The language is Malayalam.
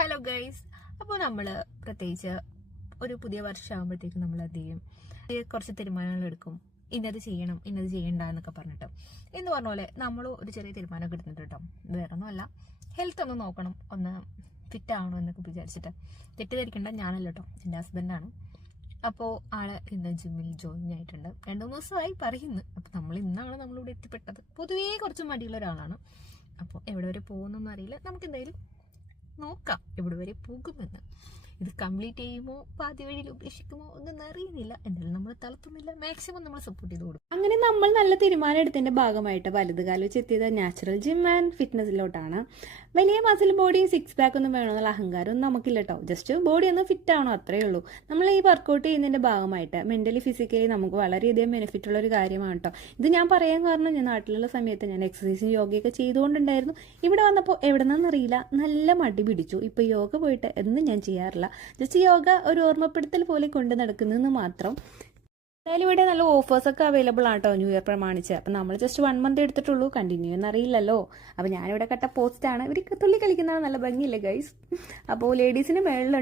Hello guys. അപ്പോൾ നമ്മൾ പ്രത്യേകിച്ച് ഒരു പുതിയ വർഷമാകുമ്പോഴത്തേക്കും നമ്മൾ എന്ത് ചെയ്യും, കുറച്ച് തീരുമാനങ്ങൾ എടുക്കും. ഇന്നത് ചെയ്യണം, ഇന്നത് ചെയ്യണ്ട എന്നൊക്കെ പറഞ്ഞിട്ട്. എന്ന് പറഞ്ഞ പോലെ നമ്മൾ ഒരു ചെറിയ തീരുമാനമൊക്കെ എടുത്തിട്ട് കേട്ടോ. വേറെ ഒന്നുമല്ല, ഹെൽത്ത് ഒന്ന് നോക്കണം, ഒന്ന് ഫിറ്റ് ആവണം എന്നൊക്കെ വിചാരിച്ചിട്ട്. തെറ്റിദ്ധരിക്കേണ്ട, ഞാനല്ല കേട്ടോ, എൻ്റെ ഹസ്ബൻഡാണ്. അപ്പോൾ ആള് ഇന്ന് ജിമ്മിൽ ജോയിൻ ആയിട്ടുണ്ട്. 2-3 ദിവസമായി പറയുന്നു. അപ്പോൾ ഇന്നാണ് നമ്മളിവിടെ എത്തിപ്പെട്ടത്. പൊതുവേ കുറച്ച് മടിയുള്ള ഒരാളാണ്. അപ്പോൾ എവിടെ വരെ പോകുന്നൊന്നും അറിയില്ല. നമുക്ക് എന്തായാലും നോക്കാം എവിടെ വരെ പോകുമെന്ന്. ഇത് കംപ്ലീറ്റ് ചെയ്യുമോ പാതി വഴിയിൽ ഉപേക്ഷിക്കുമോ ഒന്നും അറിയുന്നില്ല. എന്തായാലും നമ്മൾ തളർത്തുന്നില്ല, മാക്സിമം നമ്മൾ സപ്പോർട്ട് ചെയ്ത് കൊടുക്കും. അങ്ങനെ നമ്മൾ നല്ല തീരുമാനം എടുത്തതിന്റെ ഭാഗമായിട്ട് വലതുകാലം വെച്ച് എത്തിയത് നാച്ചുറൽ ജിം ആൻഡ് ഫിറ്റ്നസിലോട്ടാണ്. വലിയ മസിൽ ബോഡി 6 പാക്ക് ഒന്നും വേണമെന്നുള്ള അഹങ്കാരം ഒന്നും നമുക്കില്ല കേട്ടോ. ജസ്റ്റ് ബോഡി ഒന്ന് ഫിറ്റ് ആവണം, അത്രയേ ഉള്ളൂ. നമ്മൾ ഈ വർക്കൗട്ട് ചെയ്യുന്നതിന്റെ ഭാഗമായിട്ട് മെന്റലി ഫിസിക്കലി നമുക്ക് വളരെയധികം ബെനിഫിറ്റ് ഉള്ള ഒരു കാര്യമാണ് കേട്ടോ. ഇത് ഞാൻ പറയാൻ കാരണം, ഞാൻ നാട്ടിലുള്ള സമയത്ത് ഞാൻ എക്സസൈസും യോഗയൊക്കെ ചെയ്തുകൊണ്ടുണ്ടായിരുന്നു. ഇവിടെ വന്നപ്പോൾ എവിടെ നിന്നറിയില്ല നല്ല മടി പിടിച്ചു. ഇപ്പൊ യോഗ പോയിട്ട് എന്നും ഞാൻ ചെയ്യാറില്ല. ജസ്റ്റ് യോഗ ഒരു ഓർമ്മപ്പെടുത്തൽ പോലെ കൊണ്ട് നടക്കുന്നതെന്ന് മാത്രം. എന്തായാലും ഇവിടെ നല്ല ഓഫേഴ്സൊക്കെ അവൈലബിൾ ആണ് കേട്ടോ, ന്യൂ ഇയർ പ്രമാണിച്ച്. അപ്പം നമ്മൾ ജസ്റ്റ് 1 മന്ത് എടുത്തിട്ടുള്ളൂ, കണ്ടിന്യൂ എന്നറിയില്ലല്ലോ. അപ്പോൾ ഞാനിവിടെ കട്ട പോസ്റ്റാണ്. ഇവർക്ക് തുള്ളി കളിക്കുന്നതാണ്, നല്ല ഭംഗിയില്ലേ ഗൈസ്. അപ്പോൾ ലേഡീസിന് മേളിലുണ്ട്